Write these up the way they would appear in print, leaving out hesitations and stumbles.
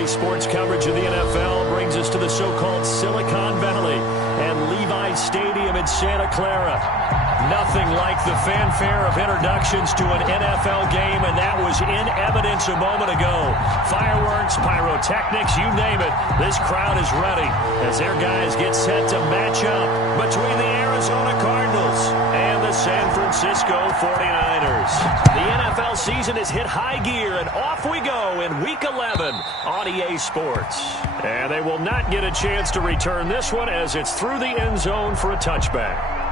Today's sports coverage of the NFL brings us to the so-called Silicon Valley and Levi Stadium in Santa Clara. Nothing like the fanfare of introductions to an NFL game, and that was in evidence a moment ago. Fireworks, pyrotechnics, you name it. This crowd is ready as their guys get set to match up between the Arizona Cardinals and the San Francisco 49ers. The NFL season has hit high gear, and off we go in Week 11 on EA Sports. And they will not get a chance to return this one as it's through the end zone for a touchback.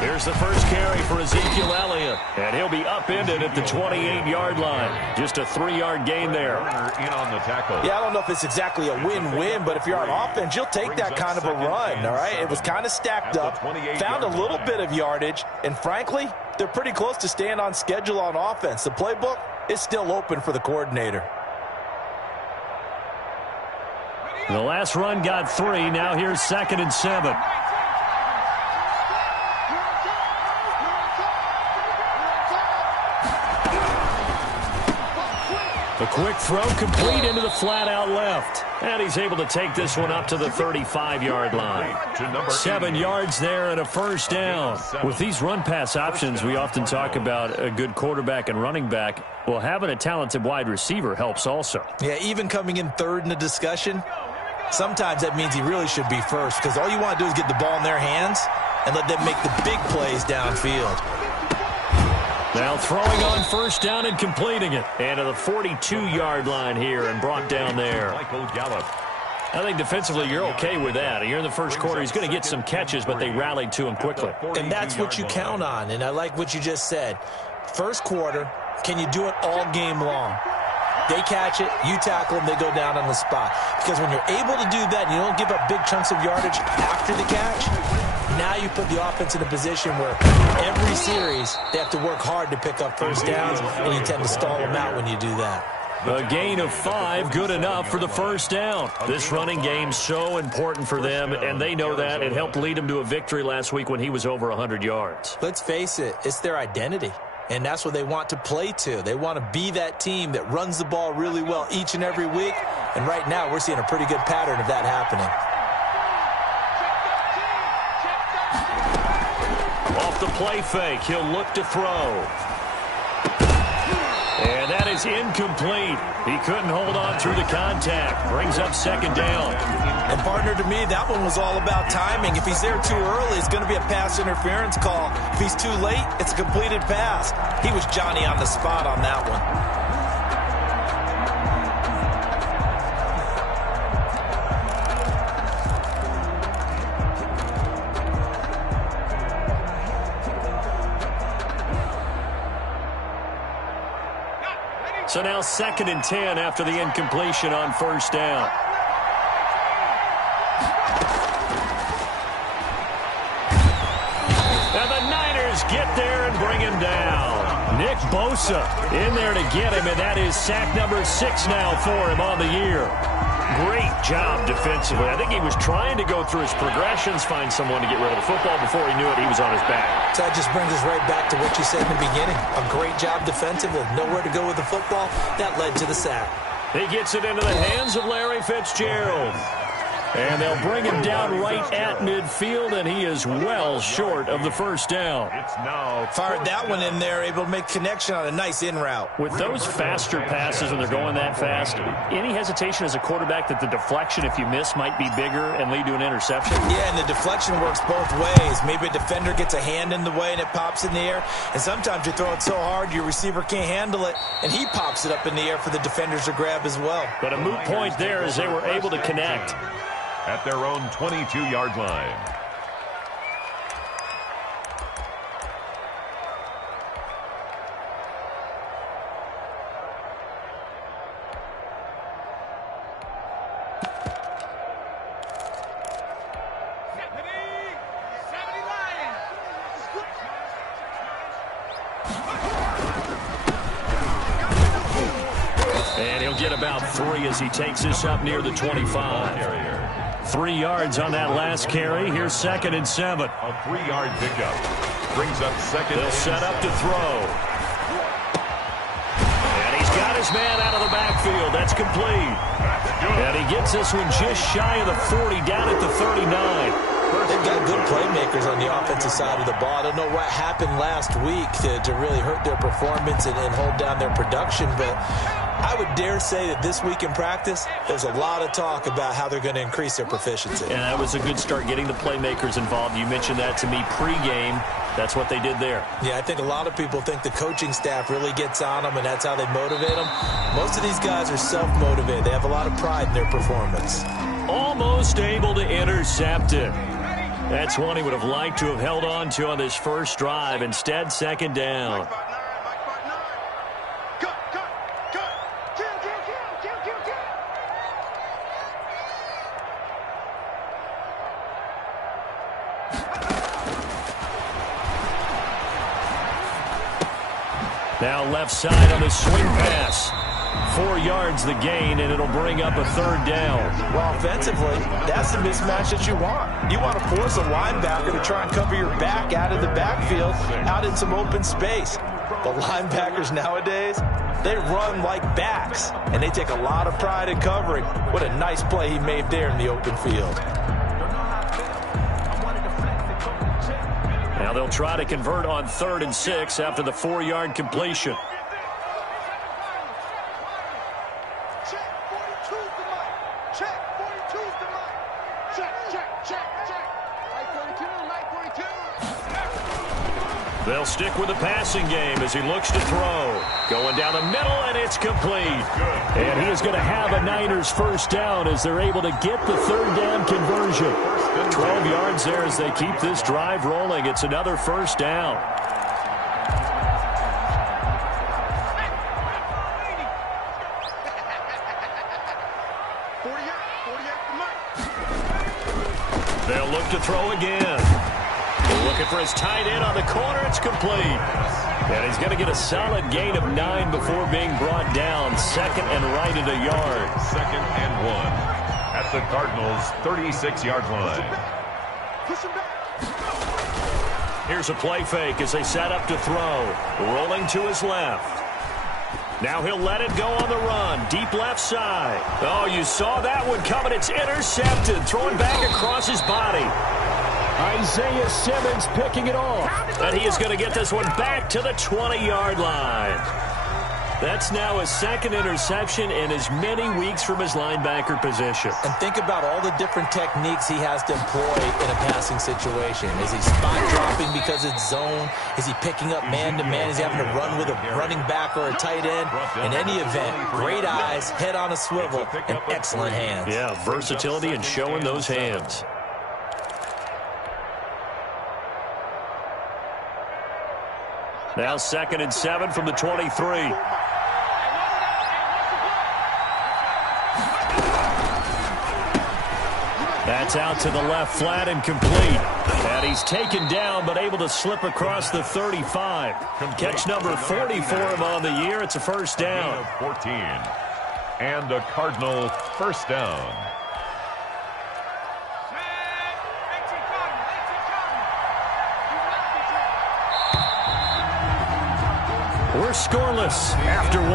Here's the first carry for Ezekiel Elliott, and he'll be upended at the 28-yard line. Just a 3-yard gain there. In on the tackle. Yeah, I don't know if it's exactly a win-win, but if you're on offense, you'll take that kind of a run, all right? It was kind of stacked up, found a little bit of yardage, and frankly, they're pretty close to staying on schedule on offense. The playbook is still open for the coordinator. The last run got 3. Now here's 2nd and 7. A quick throw complete into the flat out left. And he's able to take this one up to the 35-yard line. 7 yards there and a first down. With these run-pass options, we often talk about a good quarterback and running back. Well, having a talented wide receiver helps also. Yeah, even coming in third in the discussion, sometimes that means he really should be first, because all you want to do is get the ball in their hands and let them make the big plays downfield. Now throwing on first down and completing it. And to the 42-yard line here and brought down there. I think defensively you're okay with that. Here in the first quarter, he's going to get some catches, but they rallied to him quickly. And that's what you count on, and I like what you just said. First quarter, can you do it all game long? They catch it, you tackle them, they go down on the spot. Because when you're able to do that and you don't give up big chunks of yardage after the catch, now you put the offense in a position where every series they have to work hard to pick up first downs, and you tend to stall them out when you do that. A gain of 5, good enough for the first down. This running game so important for them, and they know that. It helped lead them to a victory last week when he was over 100 yards. Let's face it, it's their identity. And that's what they want to play to. They want to be that team that runs the ball really well each and every week. And right now, we're seeing a pretty good pattern of that happening. Off the play fake, he'll look to throw. And that is incomplete. He couldn't hold on through the contact. Brings up 2nd down. And, partner, to me, that one was all about timing. If he's there too early, it's going to be a pass interference call. If he's too late, it's a completed pass. He was Johnny on the spot on that one. So now 2nd and 10 after the incompletion on first down. And the Niners get there and bring him down. Nick Bosa in there to get him, and that is sack number 6 now for him on the year. Great job defensively. I think he was trying to go through his progressions, find someone to get rid of the football. Before he knew it, he was on his back. So that just brings us right back to what you said in the beginning. A great job defensively. Nowhere to go with the football. That led to the sack. He gets it into the hands of Larry Fitzgerald. And they'll bring him down right at midfield, and he is well short of the first down. Fired that one in there, able to make connection on a nice in route. With those faster passes when they're going that fast, any hesitation as a quarterback that the deflection, if you miss, might be bigger and lead to an interception? Yeah, and the deflection works both ways. Maybe a defender gets a hand in the way and it pops in the air, and sometimes you throw it so hard your receiver can't handle it, and he pops it up in the air for the defenders to grab as well. But a moot point there as they were able to connect. at their own 22-yard line. And he'll get about 3 as he takes this up near the 25. 3 yards on that last carry. Here's 2nd and 7. A 3-yard pickup. Brings up 2nd. They'll set up to throw. And he's got his man out of the backfield. That's complete. And he gets this one just shy of the 40, down at the 39. They've got good playmakers on the offensive side of the ball. I don't know what happened last week to really hurt their performance and hold down their production, but I would dare say that this week in practice, there's a lot of talk about how they're going to increase their proficiency. And that was a good start, getting the playmakers involved. You mentioned that to me pregame. That's what they did there. Yeah, I think a lot of people think the coaching staff really gets on them, and that's how they motivate them. Most of these guys are self-motivated. They have a lot of pride in their performance. Almost able to intercept it. That's one he would have liked to have held on to on this first drive. Instead, 2nd down. Now left side on the swing pass. 4 yards the gain, and it'll bring up a 3rd down. Well, offensively, that's the mismatch that you want. You want to force a linebacker to try and cover your back out of the backfield, out in some open space. The linebackers nowadays, they run like backs, and they take a lot of pride in covering. What a nice play he made there in the open field. Now they'll try to convert on 3rd and 6 after the 4-yard completion. They'll stick with the passing game as he looks to throw. Going down the middle, and it's complete. And he is going to have a Niners first down as they're able to get the 3rd down conversion. 12 yards there as they keep this drive rolling. It's another first down. They'll look to throw again. Looking for his tight end on the corner. It's complete. And he's going to get a solid gain of 9 before being brought down. 2nd and right at a yard. 2nd and 1 at the Cardinals' 36-yard line. Here's a play fake as they set up to throw. Rolling to his left. Now he'll let it go on the run. Deep left side. Oh, you saw that one coming. It's intercepted. Throwing back across his body. Isaiah Simmons picking it off. And he is going to get this one back to the 20-yard line. That's now his 2nd interception in as many weeks from his linebacker position. And think about all the different techniques he has to employ in a passing situation. Is he spot dropping because it's zone? Is he picking up man-to-man? Is he having to run with a running back or a tight end? In any event, great eyes, head on a swivel, and excellent hands. Yeah, versatility and showing those hands. Now 2nd and 7 from the 23. That's out to the left flat and complete. And he's taken down but able to slip across the 35. Catch number 40 for him on the year. It's a first down. 14. And a Cardinal first down. We're scoreless after 1.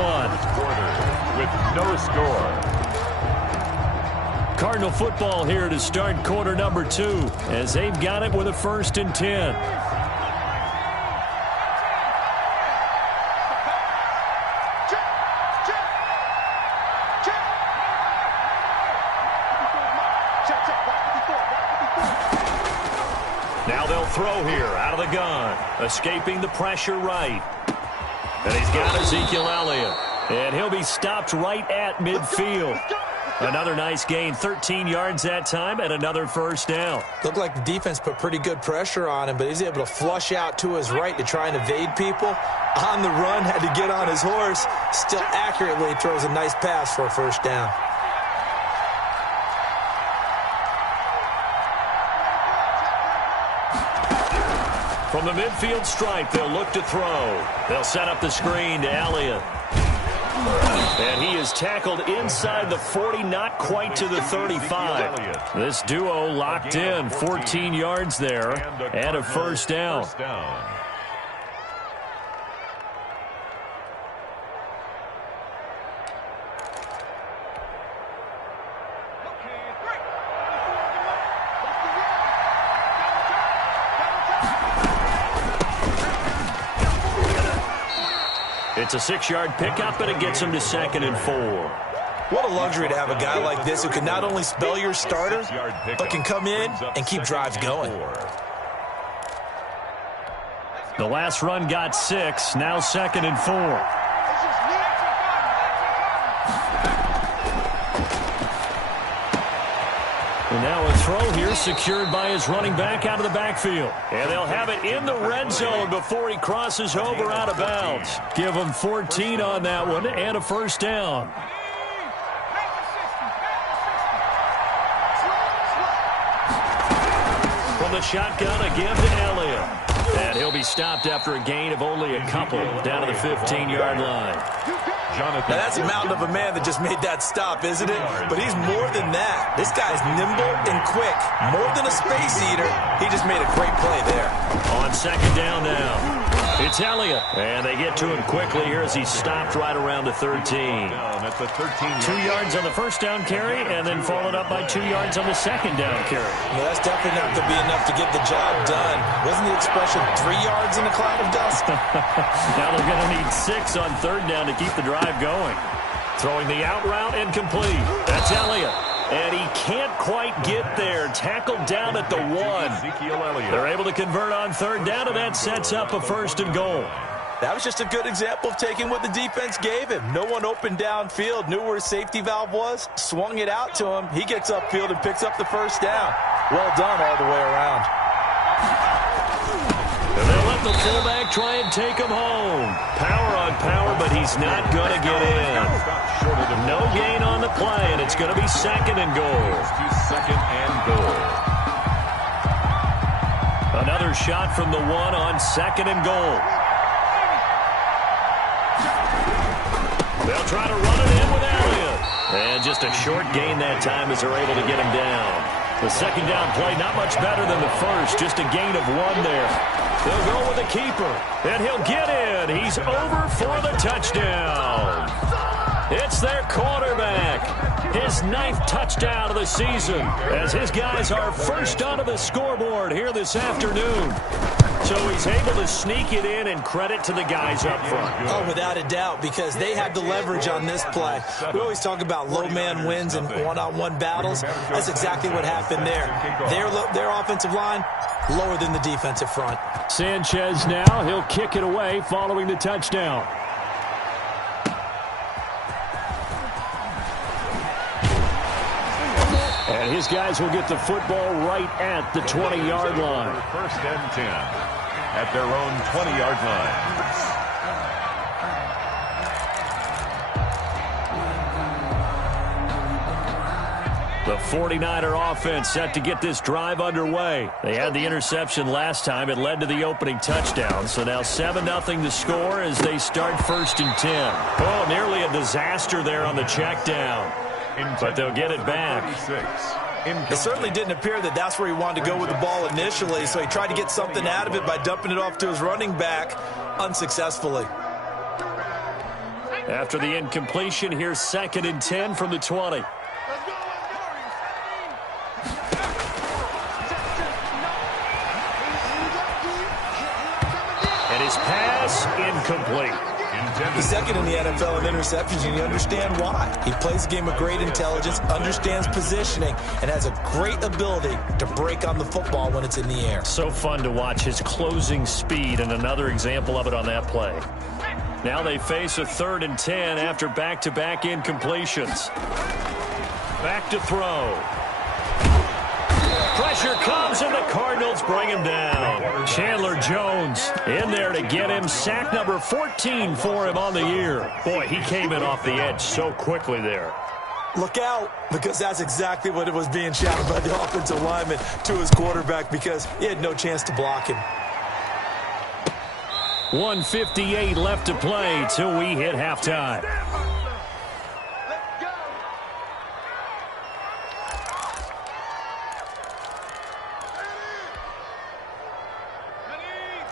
Quarter with no score. Cardinal football here to start quarter number 2 as they've got it with a 1st and 10. Now they'll throw here out of the gun. Escaping the pressure right. And he's got Ezekiel Elliott. And he'll be stopped right at midfield. Another nice gain, 13 yards that time, and another first down. Looked like the defense put pretty good pressure on him, but he's able to flush out to his right to try and evade people. On the run, had to get on his horse. Still accurately throws a nice pass for a first down. From the midfield stripe, they'll look to throw. They'll set up the screen to Elliott. And he is tackled inside the 40, not quite to the 35. This duo locked in, 14 yards there, and a first down. It's a 6-yard pickup, and it gets him to 2nd and 4. What a luxury to have a guy like this who can not only spell your starter, but can come in and keep drives going. The last run got 6, now 2nd and 4. And now a throw here secured by his running back out of the backfield. And they'll have it in the red zone before he crosses over out of bounds. Give him 14 on that one and a first down. From the shotgun again to Elliott. And he'll be stopped after a gain of only a couple down to the 15-yard line. Now that's a mountain of a man that just made that stop, isn't it? But he's more than that. This guy's nimble and quick. More than a space eater, he just made a great play there. On 2nd down now, it's Elliott. And they get to him quickly here as he's stopped right around the 13. 2 yards on the first down carry, and then followed up by 2 yards on the 2nd down carry. Yeah, that's definitely not going to be enough to get the job done. Wasn't the expression 3 yards in a cloud of dust? Now they're going to need 6 on 3rd down to keep the drive going. Throwing the out route and complete. That's Elliott. And he can't quite get there. Tackled down at the 1. They're able to convert on 3rd down, and that sets up a 1st and goal. That was just a good example of taking what the defense gave him. No one opened downfield, knew where his safety valve was, swung it out to him. He gets upfield and picks up the first down. Well done all the way around. And they'll let the fullback try and take him home. Power on power, but he's not going to get in. No gain on the play, and it's going to be 2nd and goal. 2nd and goal. Another shot from the 1 on 2nd and goal. They'll try to run it in with Elliott. And just a short gain that time as they're able to get him down. The 2nd down play not much better than the first, just a gain of 1 there. They'll go with the keeper, and he'll get in. He's over for the touchdown. It's their quarterback. His 9th touchdown of the season as his guys are first onto the scoreboard here this afternoon. So he's able to sneak it in, and credit to the guys up front. Oh, without a doubt, because they had the leverage on this play. We always talk about low man wins and one-on-one battles. That's exactly what happened there. Their offensive line, lower than the defensive front. Sanchez now, he'll kick it away following the touchdown. And his guys will get the football right at the 20-yard line. 1st and 10 at their own 20-yard line. The 49er offense set to get this drive underway. They had the interception last time. It led to the opening touchdown. So now 7-0 to score as they start 1st and 10. Oh, nearly a disaster there on the check down. But they'll get it back. It certainly didn't appear that that's where he wanted to go with the ball initially, so he tried to get something out of it by dumping it off to his running back unsuccessfully. After the incompletion, here's 2nd and 10 from the 20. And his pass incomplete. He's 2nd in the NFL in interceptions, and you understand why. He plays a game of great intelligence, understands positioning, and has a great ability to break on the football when it's in the air. So fun to watch his closing speed, and another example of it on that play. Now they face a 3rd and 10 after back-to-back incompletions. Back to throw. Pressure comes, and the Cardinals bring him down. Chandler Jones in there to get him. Sack number 14 for him on the year. Boy, he came in off the edge so quickly there. Look out, because that's exactly what it was being shouted by the offensive lineman to his quarterback, because he had no chance to block him. 1:58 left to play till we hit halftime.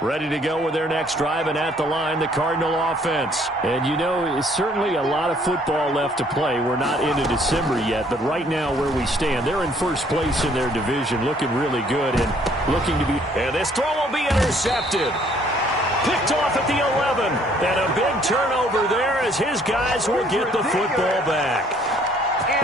Ready to go with their next drive, and at the line, the Cardinal offense. And, you know, it's certainly a lot of football left to play. We're not into December yet, but right now where we stand, they're in first place in their division, looking really good and looking to be. And this throw will be intercepted. Picked off at the 11. And a big turnover there as his guys will get the football back.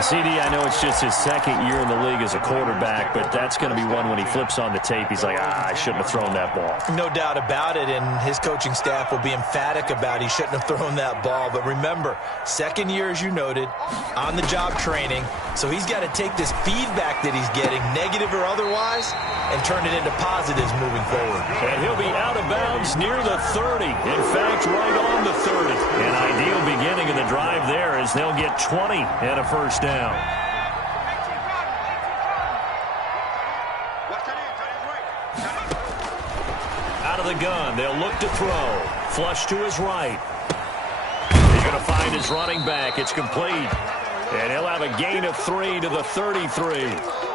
CD, I know it's just his second year in the league as a quarterback, but that's going to be one when he flips on the tape. He's like, I shouldn't have thrown that ball. No doubt about it, and his coaching staff will be emphatic about he shouldn't have thrown that ball. But remember, second year, as you noted, on-the-job training, so he's got to take this feedback that he's getting, negative or otherwise, and turn it into positives moving forward. And he'll be out of bounds near the 30. In fact, right on the 30. An ideal beginning of the drive there as they'll get 20 and a first down. Out of the gun, they'll look to throw. Flush to his right. He's going to find his running back. It's complete. And he'll have a gain of 3 to the 33.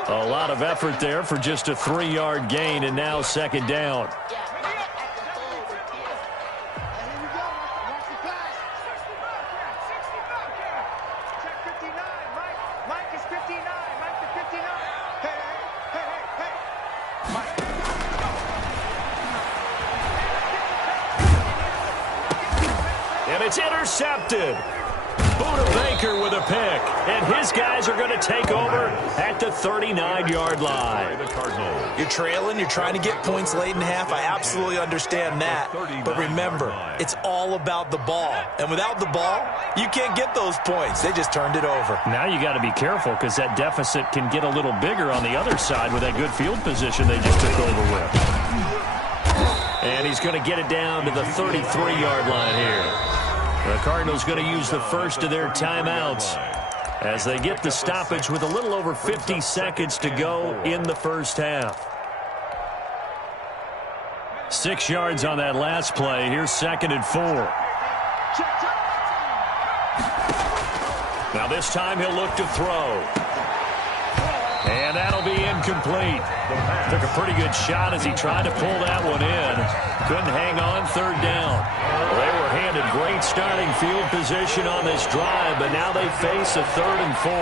A lot of effort there for just a 3-yard gain, and now second down. And it's intercepted. Buda Baker with a pick. And his guys are going to take over at the 39-yard line. You're trailing. You're trying to get points late in half. I absolutely understand that. But remember, it's all about the ball. And without the ball, you can't get those points. They just turned it over. Now you got to be careful because that deficit can get a little bigger on the other side with that good field position they just took over with. And he's going to get it down to the 33-yard line here. The Cardinals going to use the first of their timeouts as they get the stoppage with a little over 50 seconds to go in the first half. 6 yards on that last play. Here's 2nd and 4. Now this time he'll look to throw. And that'll be incomplete. Took a pretty good shot as he tried to pull that one in. Couldn't hang on, 3rd down. Well, they were handed great starting field position on this drive, but now they face a 3rd and 4.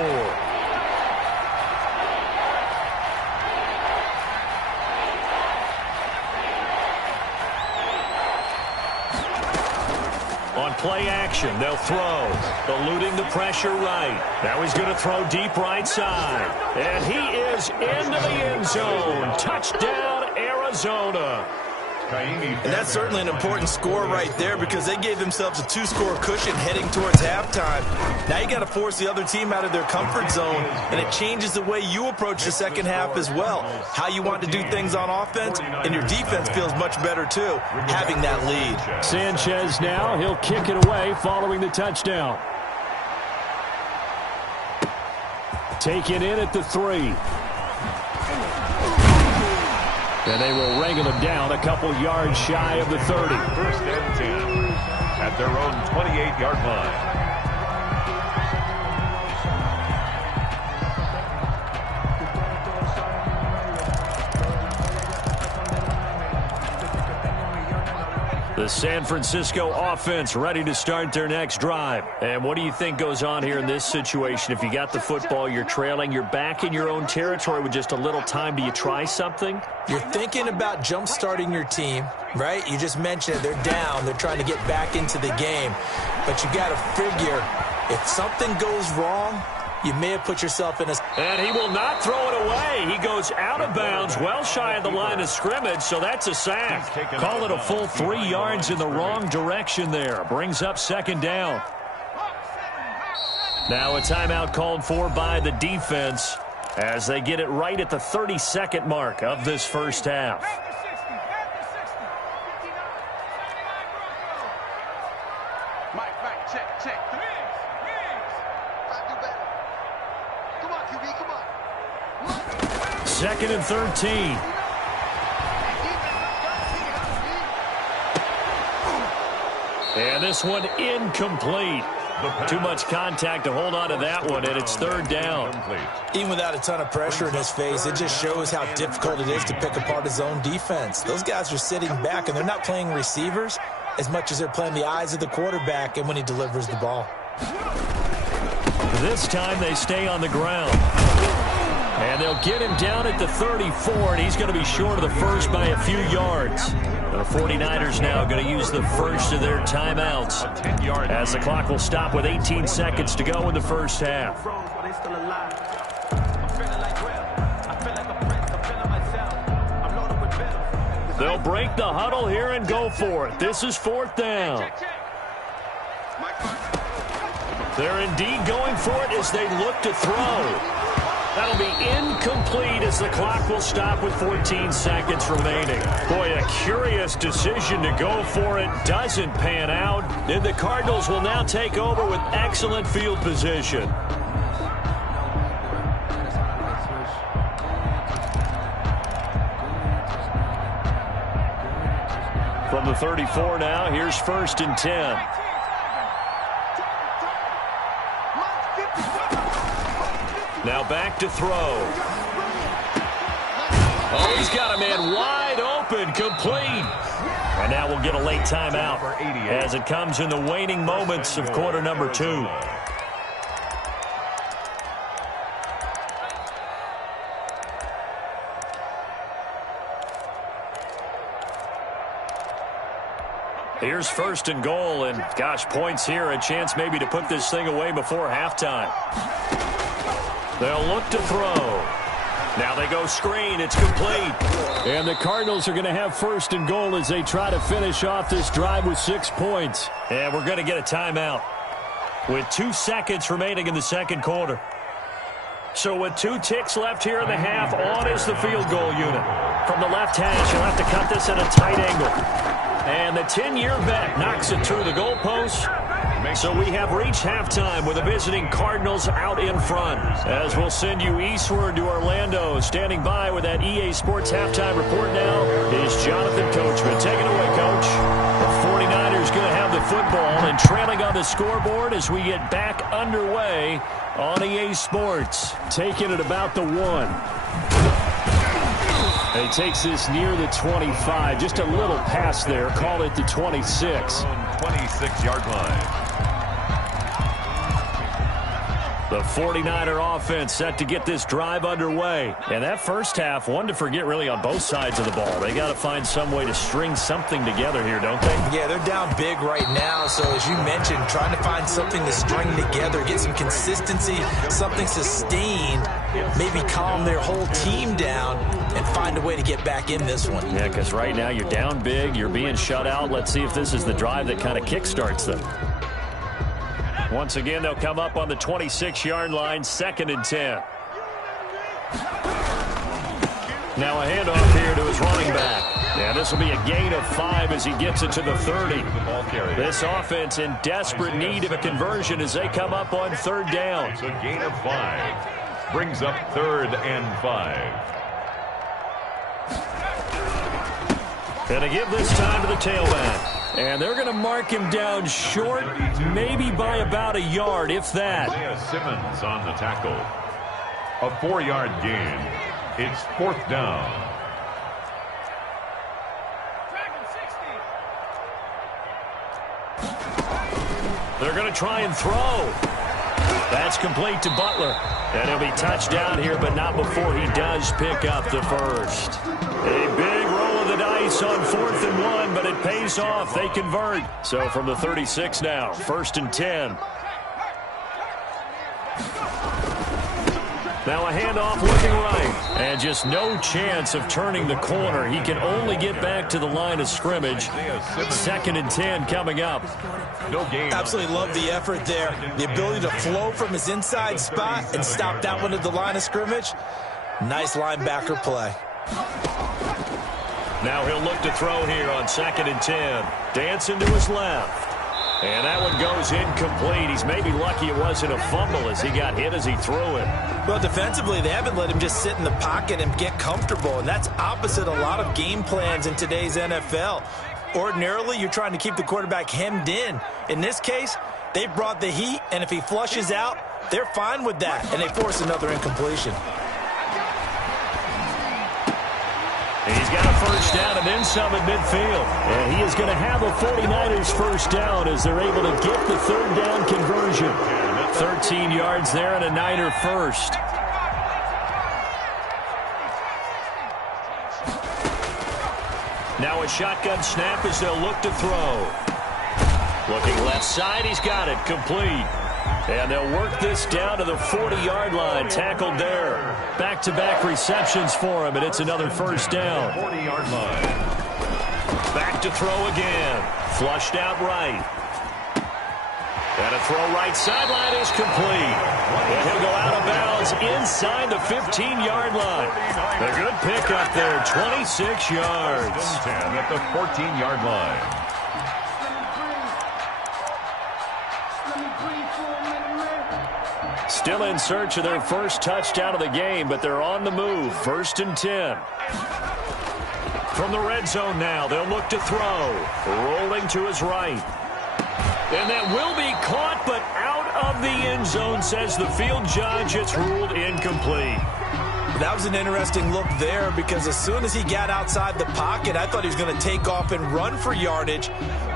On play action, they'll throw. Eluding the pressure right. Now he's going to throw deep right side. And he is into the end zone. Touchdown, Arizona. And that's certainly an important score right there because they gave themselves a 2-score cushion heading towards halftime. Now you got to force the other team out of their comfort zone, and it changes the way you approach the second half as well. How you want to do things on offense, and your defense feels much better too, having that lead. Sanchez now, he'll kick it away following the touchdown. Taken in at the 3. And they will wrangle him down a couple yards shy of the 30. 1st and 10 at their own 28-yard line. The San Francisco offense ready to start their next drive. And what do you think goes on here in this situation? If you got the football, you're trailing, you're back in your own territory with just a little time. Do you try something? You're thinking about jump-starting your team, right? You just mentioned it. They're down. They're trying to get back into the game. But you got to figure if something goes wrong, you may have put yourself in a... And he will not throw it away. He goes out of bounds, well shy of the line of scrimmage, so that's a sack. Call it a full 3 yards in the wrong direction there. Brings up 2nd down. Now a timeout called for by the defense as they get it right at the 32nd mark of this first half. Second and 13. And this one incomplete. Too much contact to hold on to that one, and it's third down. Even without a ton of pressure in his face, it just shows how difficult it is to pick apart his own defense. Those guys are sitting back, and they're not playing receivers as much as they're playing the eyes of the quarterback and when he delivers the ball. This time they stay on the ground. And they'll get him down at the 34, and he's going to be short of the first by a few yards. The 49ers now going to use the first of their timeouts as the clock will stop with 18 seconds to go in the first half. They'll break the huddle here and go for it. This is fourth down. They're indeed going for it as they look to throw. That'll be incomplete as the clock will stop with 14 seconds remaining. Boy, a curious decision to go for it doesn't pan out. And the Cardinals will now take over with excellent field position. From the 34 now, here's first and 10. Now back to throw. Oh, he's got a man wide open, complete. And now we'll get a late timeout as it comes in the waning moments of quarter number 2. Here's first and goal, and gosh, points here, a chance maybe to put this thing away before halftime. They'll look to throw. Now they go screen. It's complete. And the Cardinals are going to have first and goal as they try to finish off this drive with 6 points. And we're going to get a timeout with 2 seconds remaining in the second quarter. So with 2 ticks left here in the half, on is the field goal unit. From the left hash, you'll have to cut this at a tight angle. And the 10-year vet knocks it through the goalpost. So we have reached halftime with the visiting Cardinals out in front. As we'll send you eastward to Orlando. Standing by with that EA Sports halftime report now is Jonathan Coachman. Take it away, Coach. The 49ers going to have the football and trailing on the scoreboard as we get back underway on EA Sports. Taking it about the 1. He takes this near the 25. Just a little pass there. Call it the 26. 26-yard line. The 49er offense set to get this drive underway. And that first half, one to forget really on both sides of the ball. They got to find some way to string something together here, don't they? Yeah, they're down big right now. So as you mentioned, trying to find something to string together, get some consistency, something sustained, maybe calm their whole team down and find a way to get back in this one. Yeah, because right now you're down big, you're being shut out. Let's see if this is the drive that kind of kickstarts them. Once again, they'll come up on the 26-yard line, 2nd and 10. Now a handoff here to his running back. Yeah, this will be a gain of 5 as he gets it to the 30. This offense in desperate need of a conversion as they come up on 3rd down. It's a gain of 5. Brings up 3rd and 5. And to give this time to the tailback. And they're going to mark him down short, maybe by about a yard, if that. Simmons on the tackle. A 4-yard gain. It's 4th down. They're going to try and throw. That's complete to Butler. And he'll be touched down here, but not before he does pick up the first. A big roll of the dice on 4th and 1, but it pays off. They convert. So from the 36 now, 1st and 10. Now a handoff looking right. And just no chance of turning the corner. He can only get back to the line of scrimmage. 2nd and 10 coming up. No gain. Absolutely love the effort there. The ability to flow from his inside spot and stop that one at the line of scrimmage. Nice linebacker play. Now he'll look to throw here on 2nd and 10. Dancing to his left. And that one goes incomplete. He's maybe lucky it wasn't a fumble as he got hit as he threw it. Well, defensively, they haven't let him just sit in the pocket and get comfortable, and that's opposite a lot of game plans in today's NFL. Ordinarily, you're trying to keep the quarterback hemmed in. In this case, they brought the heat, and if he flushes out, they're fine with that, and they force another incompletion. He's got a first down and then some at midfield. And he is going to have a 49ers first down as they're able to get the 3rd down conversion. 13 yards there and a Niner first. Now a shotgun snap as they'll look to throw. Looking left side, he's got it, complete. And they'll work this down to the 40-yard line, tackled there. Back-to-back receptions for him, and it's another first down. 40-yard line. Back to throw again. Flushed out right. And a throw right sideline is complete. And he'll go out of bounds inside the 15-yard line. A good pickup there, 26 yards. 10 at the 14-yard line. Still in search of their first touchdown of the game, but they're on the move. 1st and 10. From the red zone now, they'll look to throw. Rolling to his right. And that will be caught, but out of the end zone, says the field judge. It's ruled incomplete. That was an interesting look there because as soon as he got outside the pocket, I thought he was going to take off and run for yardage.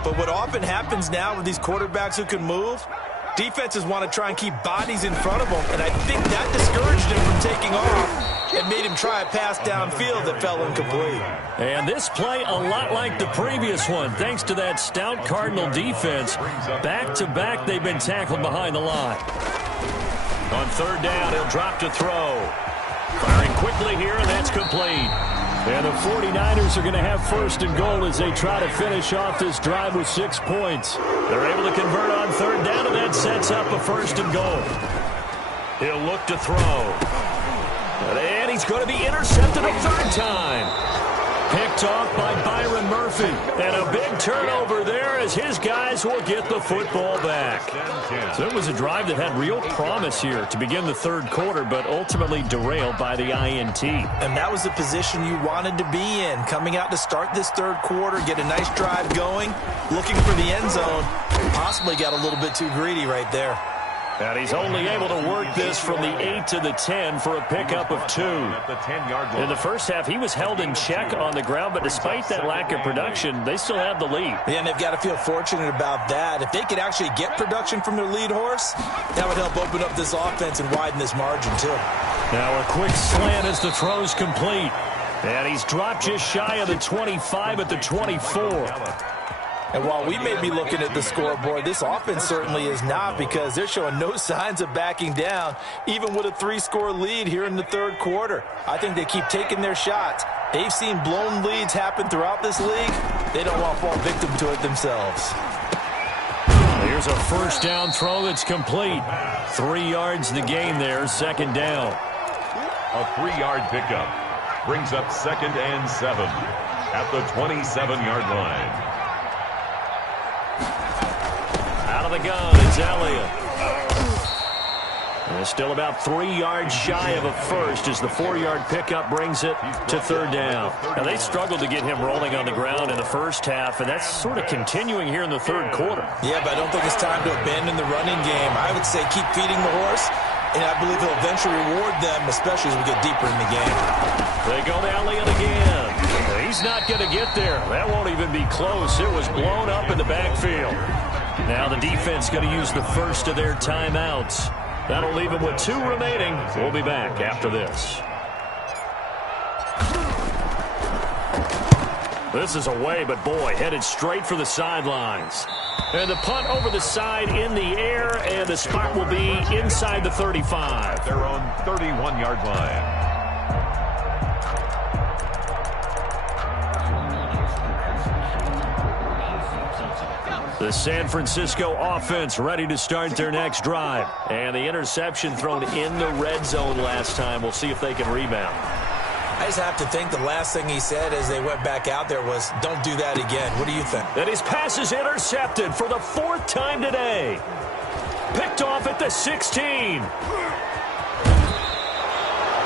But what often happens now with these quarterbacks who can move, defenses want to try and keep bodies in front of them, and I think that discouraged him from taking off and made him try a pass downfield that fell incomplete. And this play a lot like the previous one, thanks to that stout Cardinal defense. Back-to-back, they've been tackled behind the line. On 3rd down, he'll drop to throw. Firing quickly here, and that's complete. And the 49ers are going to have 1st and goal as they try to finish off this drive with 6 points. They're able to convert on 3rd down, and that sets up a 1st and goal. He'll look to throw. And he's going to be intercepted a 3rd time. Picked off by Byron Murphy. And a big turnover there as his guys will get the football back. So it was a drive that had real promise here to begin the 3rd quarter, but ultimately derailed by the INT. And that was the position you wanted to be in. Coming out to start this 3rd quarter, get a nice drive going, looking for the end zone. Possibly got a little bit too greedy right there. And he's only able to work this from the 8 to the 10 for a pickup of 2. In the first half, he was held in check on the ground, but despite that lack of production, they still have the lead. Yeah, and they've got to feel fortunate about that. If they could actually get production from their lead horse, that would help open up this offense and widen this margin, too. Now a quick slant as the throw's complete. And he's dropped just shy of the 25 at the 24. And while we may be looking at the scoreboard, this offense certainly is not, because they're showing no signs of backing down, even with a 3-score lead here in the 3rd quarter. I think they keep taking their shots. They've seen blown leads happen throughout this league. They don't want to fall victim to it themselves. Here's a first down throw that's complete. 3 yards the gain there, 2nd down. A 3-yard pickup brings up 2nd and 7 at the 27-yard line. Out of the gun, it's Elliott. And still about 3 yards shy of a first as the 4-yard pickup brings it to 3rd down. Now, they struggled to get him rolling on the ground in the first half, and that's sort of continuing here in the 3rd quarter. Yeah, but I don't think it's time to abandon the running game. I would say keep feeding the horse, and I believe he'll eventually reward them, especially as we get deeper in the game. They go to Elliott again. He's not going to get there. That won't even be close. It was blown up in the backfield. Now the defense going to use the first of their timeouts. That'll leave them with 2 remaining. We'll be back after this. This is away, but boy, headed straight for the sidelines. And the punt over the side in the air, and the spot will be inside the 35. They're on 31-yard line. The San Francisco offense ready to start their next drive. And the interception thrown in the red zone last time. We'll see if they can rebound. I just have to think the last thing he said as they went back out there was, don't do that again. What do you think? And his pass is intercepted for the 4th time today. Picked off at the 16.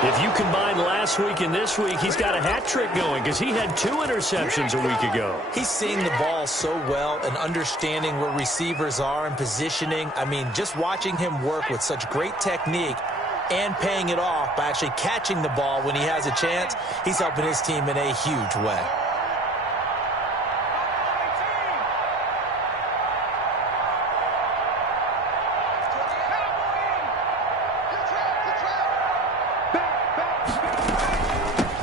If you combine last week and this week, he's got a hat trick going because he had 2 interceptions a week ago. He's seeing the ball so well and understanding where receivers are and positioning. I mean, just watching him work with such great technique and paying it off by actually catching the ball when he has a chance, he's helping his team in a huge way.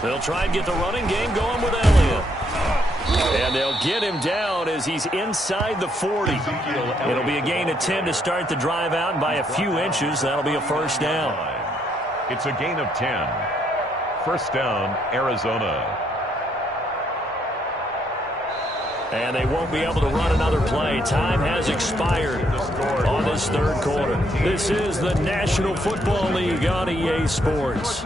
They'll try and get the running game going with Elliott. And they'll get him down as he's inside the 40. It'll be a gain of 10 to start the drive out, and by a few inches, that'll be a first down. It's a gain of 10. First down, Arizona. And they won't be able to run another play. Time has expired on this 3rd quarter. This is the National Football League on EA Sports.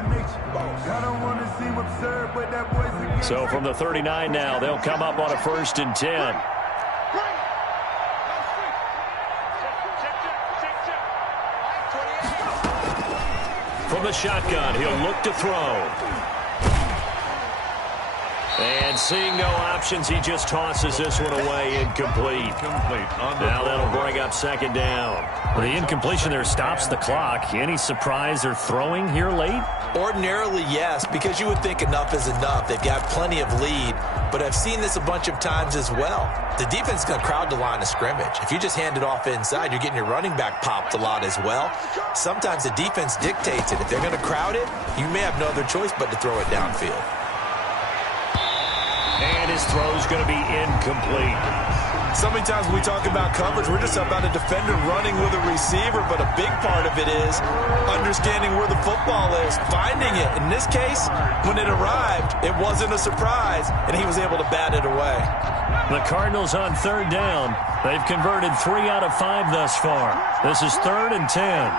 So from the 39 now, they'll come up on a 1st and 10. From the shotgun, he'll look to throw. And seeing no options, he just tosses this one away, incomplete. Now that'll bring up 2nd down. Well, the incompletion there stops the clock. Any surprise they're throwing here late? Ordinarily, yes, because you would think enough is enough. They've got plenty of lead, but I've seen this a bunch of times as well. The defense is going to crowd the line of scrimmage. If you just hand it off inside, you're getting your running back popped a lot as well. Sometimes the defense dictates it. If they're going to crowd it, you may have no other choice but to throw it downfield. And his throw's going to be incomplete. So many times when we talk about coverage, we're just about a defender running with a receiver, but a big part of it is understanding where the football is, finding it. In this case, when it arrived, it wasn't a surprise, and he was able to bat it away. The Cardinals on 3rd down. They've converted 3 out of 5 thus far. This is 3rd and 10.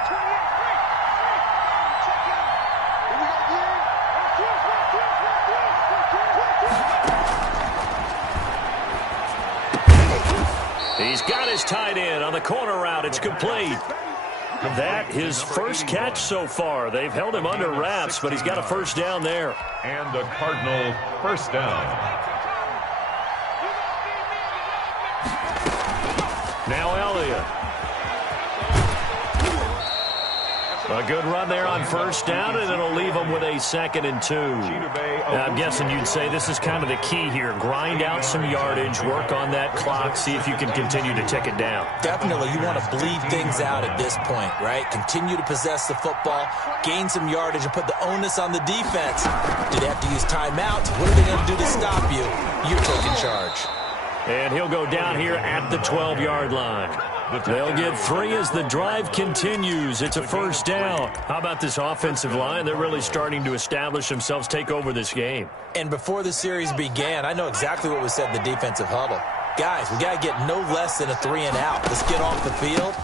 He's got his tight end on the corner route. It's complete. That his first catch so far. They've held him under wraps, but he's got a 1st down there. And a Cardinal 1st down. Now Elliott. A good run there on 1st down, and it'll leave them with a 2nd and 2. Now, I'm guessing you'd say this is kind of the key here. Grind out some yardage, work on that clock, see if you can continue to tick it down. Definitely, you want to bleed things out at this point, right? Continue to possess the football, gain some yardage, and put the onus on the defense. Do they have to use timeouts? What are they going to do to stop you? You're taking charge. And he'll go down here at the 12-yard line. They'll get 3 as the drive continues. It's a 1st down. How about this offensive line? They're really starting to establish themselves, take over this game. And before the series began, I know exactly what was said in the defensive huddle. Guys, we got to get no less than a 3 and out. Let's get off the field.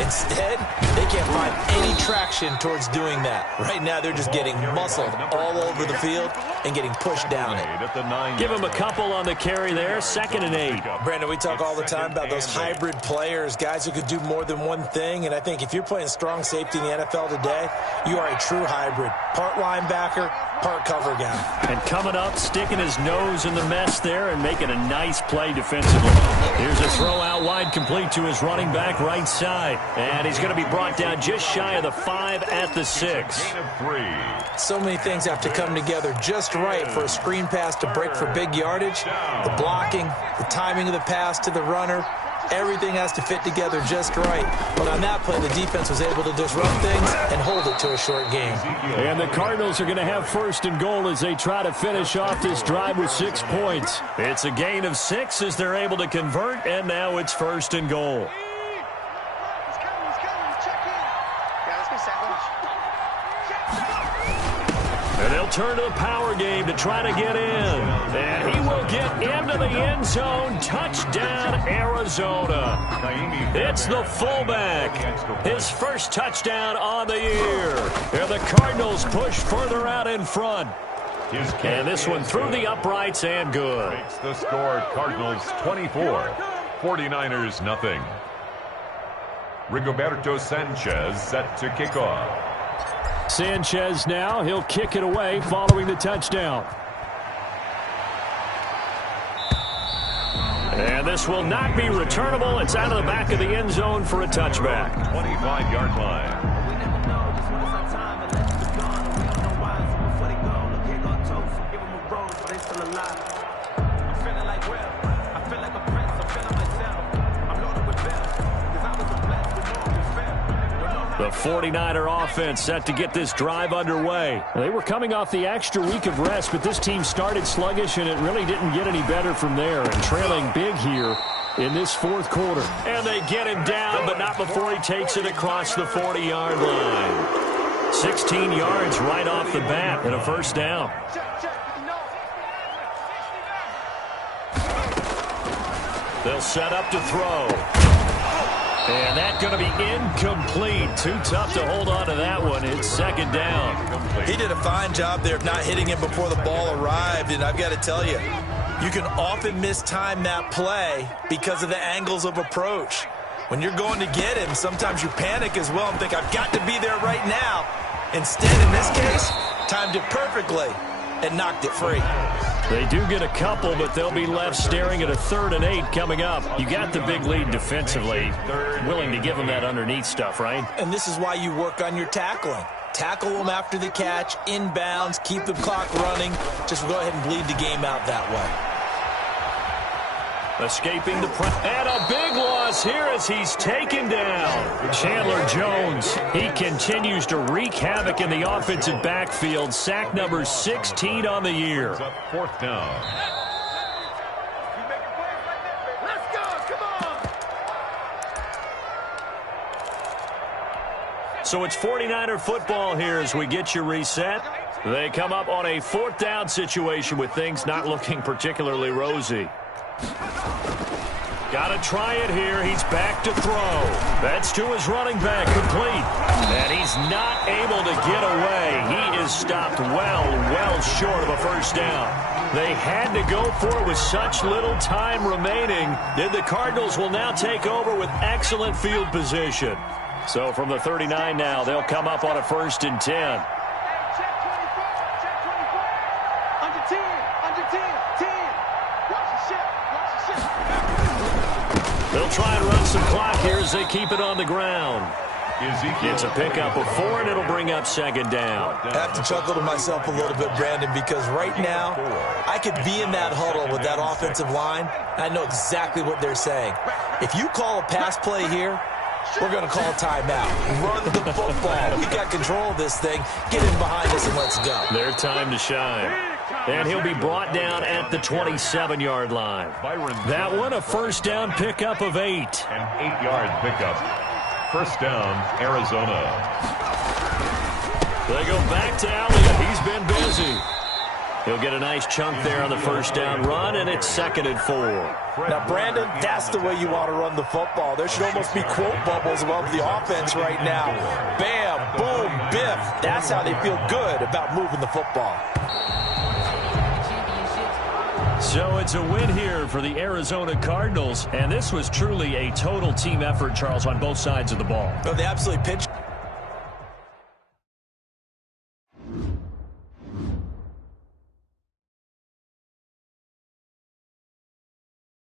Instead, they can't find any traction towards doing that. Right now, they're just getting muscled all over the field and getting pushed down it. Give him a couple on the carry there. 2nd and 8. Brandon, we talk all the time about those hybrid players, guys who could do more than one thing. And I think if you're playing strong safety in the NFL today, you are a true hybrid. Part linebacker, part cover guy. And coming up, sticking his nose in the mess there and making a nice play defensively. Here's a throw out wide, complete to his running back right side. And he's going to be brought down just shy of the 5 at the 6. So many things have to come together just right for a screen pass to break for big yardage. The blocking, the timing of the pass to the runner, Everything has to fit together just right. But on that play, the defense was able to disrupt things and hold it to a short game. And the Cardinals are going to have first and goal as they try to finish off this drive with 6 points. It's a gain of 6 as they're able to convert, and now it's first and goal. And they'll turn to the power game to try to get in. And he will get into the end zone. Touchdown, Arizona. It's the fullback. His first touchdown on the year. And the Cardinals push further out in front. And this one through the uprights and good. Makes the score Cardinals 24, 49ers nothing. Rigoberto Sanchez set to kick off. Sanchez now, he'll kick it away following the touchdown. And this will not be returnable. It's out of the back of the end zone for a touchback. 25-yard line. The 49er offense set to get this drive underway. They were coming off the extra week of rest, but this team started sluggish, and it really didn't get any better from there. And trailing big here in this fourth quarter. And they get him down, but not before he takes it across the 40-yard line. 16 yards right off the bat and a first down. They'll set up to throw. And that's going to be incomplete. Too tough to hold on to that one. It's second down. He did a fine job there of not hitting him before the ball arrived. And I've got to tell you, you can often mistime that play because of the angles of approach. When you're going to get him, sometimes you panic as well and think, I've got to be there right now. Instead, in this case, timed it perfectly and knocked it free. They do get a couple, but they'll be left staring at a 3rd and 8 coming up. You got the big lead defensively. Willing to give them that underneath stuff, right? And this is why you work on your tackling. Tackle them after the catch, inbounds, keep the clock running. Just go ahead and bleed the game out that way. Escaping the press. And a big loss here as he's taken down. Chandler Jones, he continues to wreak havoc in the offensive backfield. Sack number 16 on the year. Fourth down. Let's go, come on. So it's 49er football here as we get you reset. They come up on a 4th down situation with things not looking particularly rosy. Got to try it here. He's back to throw. That's to his running back, complete. And he's not able to get away. He is stopped well short of a first down. They had to go for it with such little time remaining. Then the Cardinals will now take over with excellent field position. So from the 39 now, they'll come up on a 1st and 10. They'll try and run some clock here as they keep it on the ground. It's a pickup of 4, and it'll bring up 2nd down. I have to chuckle to myself a little bit, Brandon, because right now I could be in that huddle with that offensive line. I know exactly what they're saying. If you call a pass play here, we're going to call a timeout. Run the football. We got control of this thing. Get in behind us and let's go. Their time to shine. And he'll be brought down at the 27-yard line. That one, a first down pickup of 8. An 8-yard pickup. First down, Arizona. They go back to Elliott. He's been busy. He'll get a nice chunk there on the first down run, and it's 2nd and 4. Now, Brandon, that's the way you want to run the football. There should almost be quote bubbles above the offense right now. Bam, boom, biff. That's how they feel good about moving the football. So it's a win here for the Arizona Cardinals, and this was truly a total team effort, Charles, on both sides of the ball. They absolutely pitched.